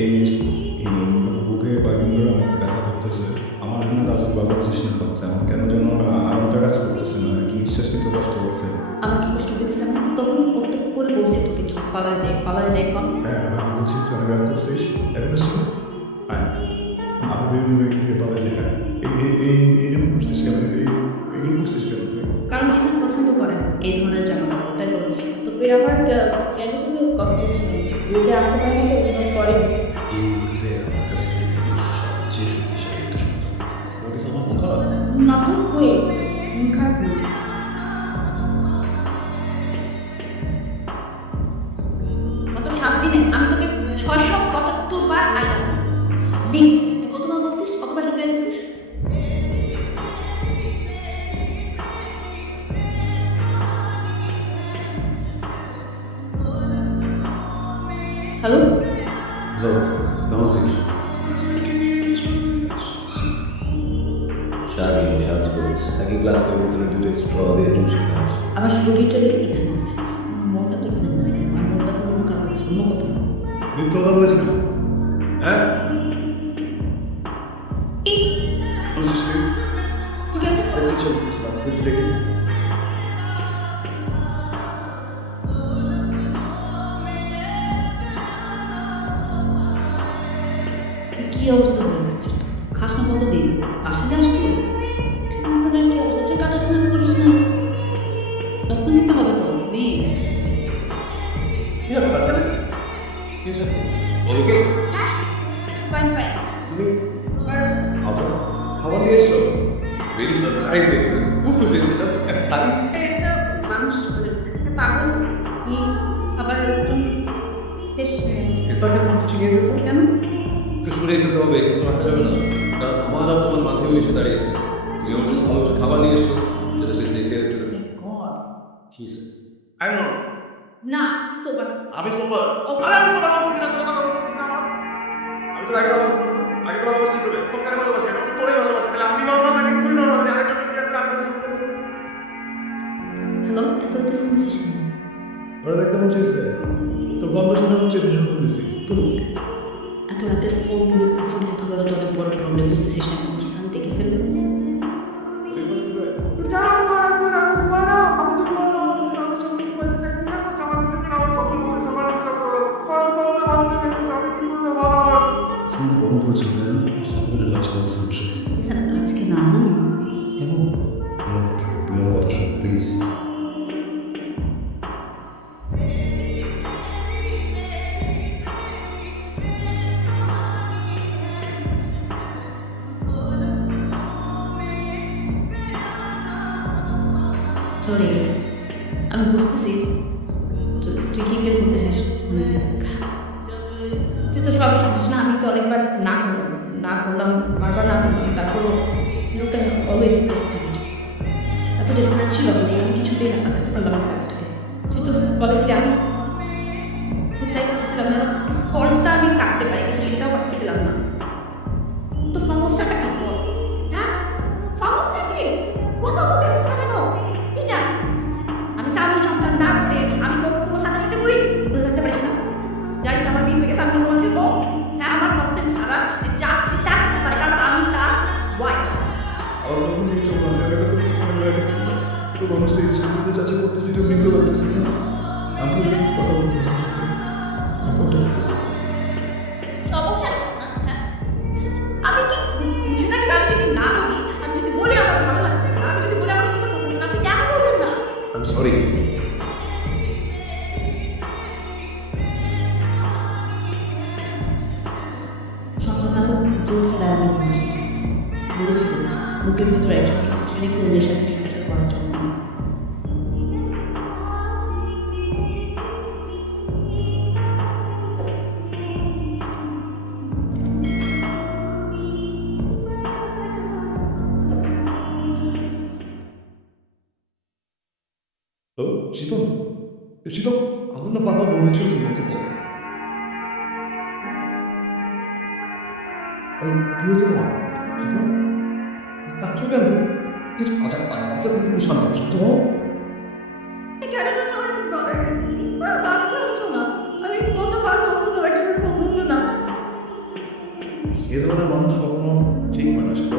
এই এই বুকে বা বিভিন্ন অনেক ব্যথা করতেছে। আমার না দাদু বাবা তৃষ্ণা পাচ্ছে, আমার কেন যেন আরামটা কাজ করতেছে না, কি নিঃশ্বাস নিতে কষ্ট হচ্ছে। আমার কি কষ্ট হইতেছে না? তখন প্রত্যেক করে বলছে তোকে চুপ পালায় যাই কম। হ্যাঁ আমি বলছি তুই অনেক রাগ করছিস, এখন আসছি হ্যাঁ আমি দুই মিলে গিয়ে পালা যাই। হ্যাঁ এই জন্য করছিস কেন, এইগুলো করছিস কেন তুই? কারণ জিসান পছন্দ করে এই ধরনের জামা কাপড়, তাই বলছি। তো এর আমার ফ্রেন্ডের সাথে কথা বলছিলাম, বিয়েতে আসতে পারিনি তো সরি বলছি। এই মুহূর্তে আমার কাছে পৃথিবীর সবচেয়ে শক্তিশালী একটা শব্দ। তোমার কাছে আমার মন খারাপ? না তো কই, মন খারাপ না। মাত্র 7 দিনে আমি তোকে 675 বার আই লাভ ইউ দিস। তুই কতবার বলছিস, কতবার শুনতে দিছিস? হ্যালো, হ্যালো, কেমন আছিস? শাড়ি সাজগোজ একই গ্লাসের ভিতরে দুটো স্ট্র দিয়ে জুস খাস। আমার শরীরটা এখানে আছে, মনটা তো এখানে নেই। আমার মনটা তো অন্য কারো কাছে, অন্য কোথাও। মিথ্যা কথা বলেছিলাম হ্যাঁ এই বলছিস তুই? তুই কেমন দেখতে ইচ্ছে করতেছিলাম, একটু দেখি। কি অবস্থা হয়ে গেছে? খাস না কতদিন? বাসা যাস তো? চুলের কি অবস্থা? চুল কাটাস না, করিস না? যত্ন নিতে হবে তো মেয়ে। কি ব্যাপার কেন? কি হয়েছে? বলো কি? Fine fine. তুমি আবার খাবার নিয়ে এসছো? ভেরি সারপ্রাইজিং, খুব খুশি হয়েছে। খালি একটা মানুষ একটা পাগল কি খাবার জন্য বেশ এসবাকে কিছু নিয়ে দিত কেন? ওকে সরিয়ে ফেলতে হবে, কিন্তু রাখা যাবে না, কারণ আমার আর তোমার মাঝে ও এসে দাঁড়িয়েছে। তুমি আমার জন্য ভালোবাসে খাবার নিয়ে এসছো, সেটা সে চেয়ে ফেলে ফেলেছে। I'm not. না সোবার আমি সোবার। আরে আমি সোবার বলতেছি না, তোরা কথা বলতেছিস না আমার। আমি তো আগে ভালোবাসতাম না, আগে তো ভালোবাসছি তোরে। তোকে কেন ভালোবাসি? আমি তো তোরেই ভালোবাসি। তাহলে আমি নর্মাল নাকি তুই নর্মাল যে আরেকজন বিয়ে করে আমি তোকে শুনতে পারি? হ্যালো, এত এত ফোন দিছিস কেন? ওরা দেখতে মন চেয়েছে, তোর গন্ধ শুনে মন চেয়েছে, জন্য ফোন দিছি। তুমি এত রাতে ফোন ফোন কথা বলা তো অনেক বড় প্রবলেম, বুঝতেছিস না? জিসান দেখে ফেললে তুই জানাস তো আর তুই রাতে ঘুমায় না, আমি তো ঘুমাতে পারতেছি না, আমি চোখে ঘুমাইতে যাই, তুই একটা চাপা দিবি কিনা আমার স্বপ্ন মধ্যে সবার ডিস্টার্ব করো। আমার তো একটা বাচ্চা গেছে, আমি কি করলে ভালো হয়? সামনে গরম পড়েছিল তাই না? সামনে লাগছে সামনে জিসান আজকে না না কেন? আমার কথা প্রিয় কথা শোন প্লিজ। সরি, আমি বুঝতেছি তুই কি ফিল করতেছিস। তুই তো সবই শুনছিস না, আমি তো অনেকবার না করলাম বারবার না করলাম, তারপরও লোকটা অলওয়েজ ডেসপারেট। এত ডেসপারেট ছিল আমি কিছুতেই না কাটাতে পারলাম না ব্যাপারটাকে। তুই তো বলেছিলি, আমি খুব ট্রাই করতেছিলাম যেন স্কলটা আমি কাটতে পারি, কিন্তু সেটাও পারতেছিলাম না। তো সমস্যাটা কি? হ্যাঁ সমস্যা কি? কথা বলতে বুঝতে কেন? কি চাস? আমি স্বামী সংসার না করে আমি তোমার সাথে সাথে করি বলে থাকতে পারিস না? জানিস না আমার বিয়ে হয়ে গেছে, আমি তোমার যে বউ। হ্যাঁ আমার কনসেন্ট ছাড়া সে যা খুশি তা করতে পারে, কারণ আমি তার ওয়াইফ। আমার কখন ইচ্ছে করলো, আমি তো খুব ফোনে লাগেছিল, তো মানুষটা ইচ্ছে করতে চাচা করতেছি, তো নিতে পারতেছি না। আমি তো যদি কথা বলতে পারতেছি না, সমস্যা নেই না, হ্যাঁ? আমি কি বুঝি না? আমি যদি না বলি, আমি যদি বলি আমার ভালো লাগতেছে না, আমি যদি বলি আমার ইচ্ছা করতেছে না, আপনি কেন বোঝেন না? I sorry. সন্তান আমার পুতুল খেলায় আমি বলেছিল বুকের ভিতরে একজনকে বসে রেখে অন্যের সাথে সংসার করার জন্য নয়। তো শীতল, শীতল, আমার না বাবা বলেছিল তুমি ওকে বলো। কি হয়েছে তোমার? শীতল, কাঁদছো কেন? কিছু আচ্ছা আচ্ছা, তুমি শান্ত শান্ত হও। কেন যে সবাই খুব ডরে? কাজ করছো না? আমি কতবার বলবো একটা বন্ধু নাচ এ ধরনের মানুষ কখনো ঠিক হয় না সেটা